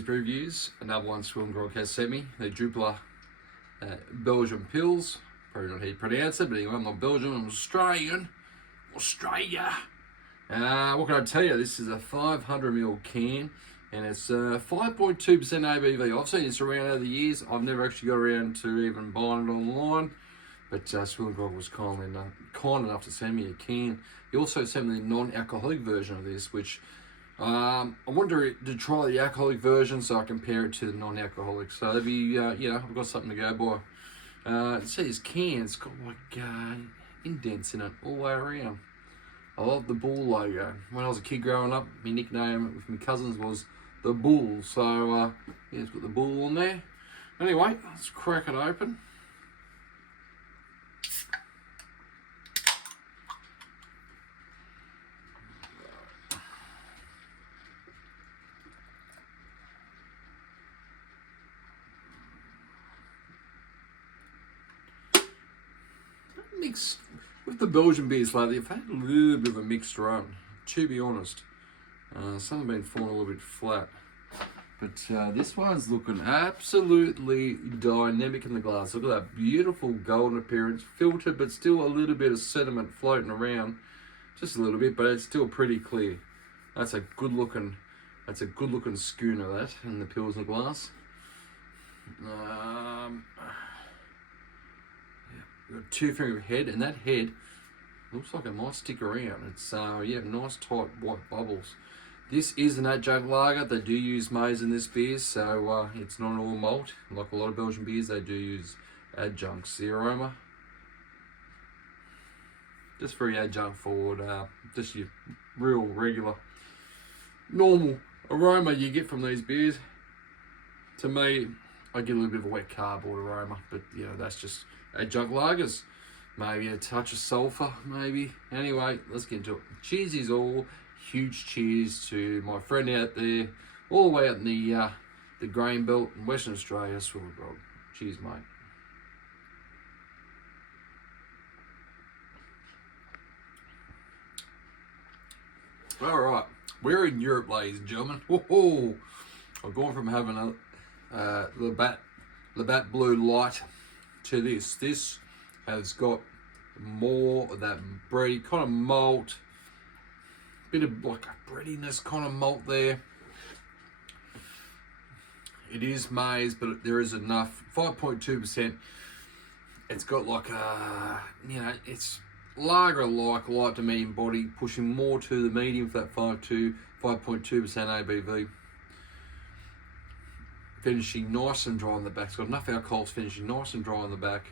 beers reviews. Another one Swillengrog has sent me. The Jupiler Belgian Pils. Probably not how you pronounce it, but anyway, I'm not Belgian, I'm Australian. Australia. What can I tell you? This is a 500ml can, and it's 5.2% ABV. I've seen this around over the years. I've never actually got around to even buying it online, but Swillengrog was kind enough to send me a can. He also sent me the non-alcoholic version of this, which I wanted to try the alcoholic version so I compare it to the non-alcoholic. So that'd be, I've got something to go by. See this can, it's got like indents in it all the way around. I love the bull logo. When I was a kid growing up, my nickname with my cousins was the Bull. So yeah, it's got the bull on there. Anyway, let's crack it open. Mix with the Belgian beers lately. I've had a little bit of a mixed run, to be honest. Some have been falling a little bit flat, but this one's looking absolutely dynamic in the glass. Look at that beautiful golden appearance, filtered, but still a little bit of sediment floating around, just a little bit, but it's still pretty clear. That's a good looking schooner, that, in the Pilsner glass. Got a 2-finger head, and that head looks like it might stick around. It's nice tight white bubbles. This is an adjunct lager. They do use maize in this beer, so it's not all malt. Like a lot of Belgian beers, they do use adjuncts. The aroma, just very adjunct forward. Just your real regular, normal aroma you get from these beers. To me, I get a little bit of a wet cardboard aroma, but that's just adjunct lagers. Maybe a touch of sulphur, maybe. Anyway, let's get into it. Cheers is all. Huge cheers to my friend out there, all the way out in the grain belt in Western Australia, Swillengrog. Cheers, mate. All right, we're in Europe, ladies and gentlemen. Whoa! I've gone from having a Labatt Blue Light to this. This has got more of that bready kind of malt, bit of like a breadiness kind of malt there. It is maize, but there is enough. 5.2%. It's got like a, it's lager-like, light to medium body, pushing more to the medium for that 5.2% ABV. Finishing nice and dry on the back. It's got enough alcohol, it's finishing nice and dry on the back,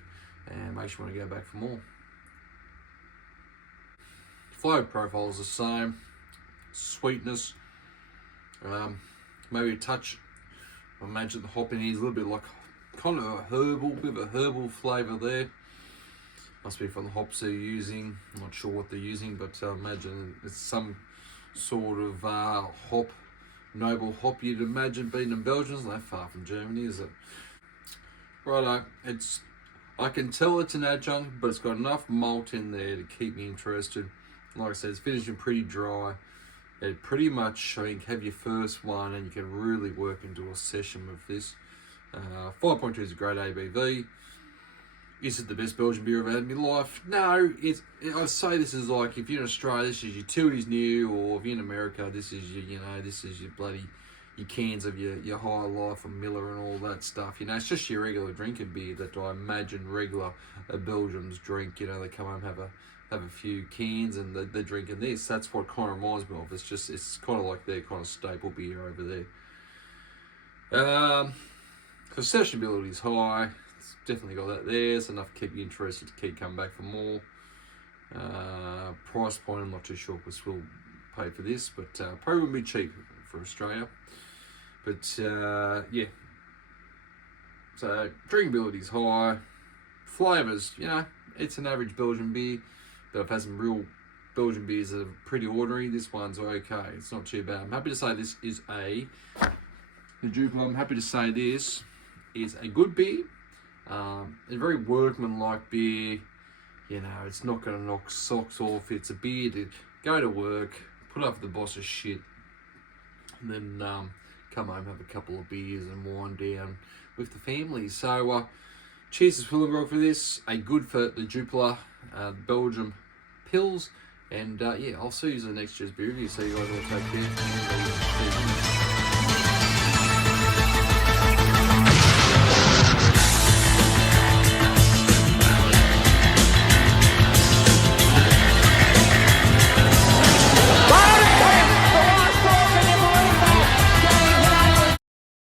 and makes you want to go back for more. Flavor profile is the same. Sweetness, maybe a touch. I imagine the hop in here is a little bit like kind of a herbal flavour there. Must be from the hops they're using. I'm not sure what they're using, but I imagine it's some sort of hop. Noble hop, you'd imagine, being in Belgium. It's not that far from Germany, is it? Righto, I can tell it's an adjunct, but it's got enough malt in there to keep me interested. Like I said, it's finishing pretty dry. It pretty much, have your first one and you can really work into a session with this. 5.2 is a great ABV. Is it the best Belgian beer I've had in my life? No, I'd say this is like, if you're in Australia, this is your Tilly's New, or if you're in America, this is your bloody, your cans of your High Life and Miller and all that stuff. It's just your regular drinking beer that I imagine regular Belgians drink. They come home, have a few cans, and they're drinking this. That's what kind of reminds me of. It's kind of like their kind of staple beer over there. So sessionability is high. It's definitely got that there. It's enough to keep you interested to keep coming back for more. Price point, I'm not too sure because we'll pay for this, but probably wouldn't be cheap for Australia. But yeah. So drinkability is high. Flavours, it's an average Belgian beer, but I've had some real Belgian beers that are pretty ordinary. This one's okay. It's not too bad. I'm happy to say this is the Jupiler. I'm happy to say this is a good beer. A very workman-like beer. It's not going to knock socks off. It's a beer to go to work, put up with the boss's shit, and then come home, have a couple of beers and wind down with the family. So cheers to Swillengrog for this. A good for the Jupiler Belgium pills. And yeah, I'll see you in the next year's beer review. So you guys all take care.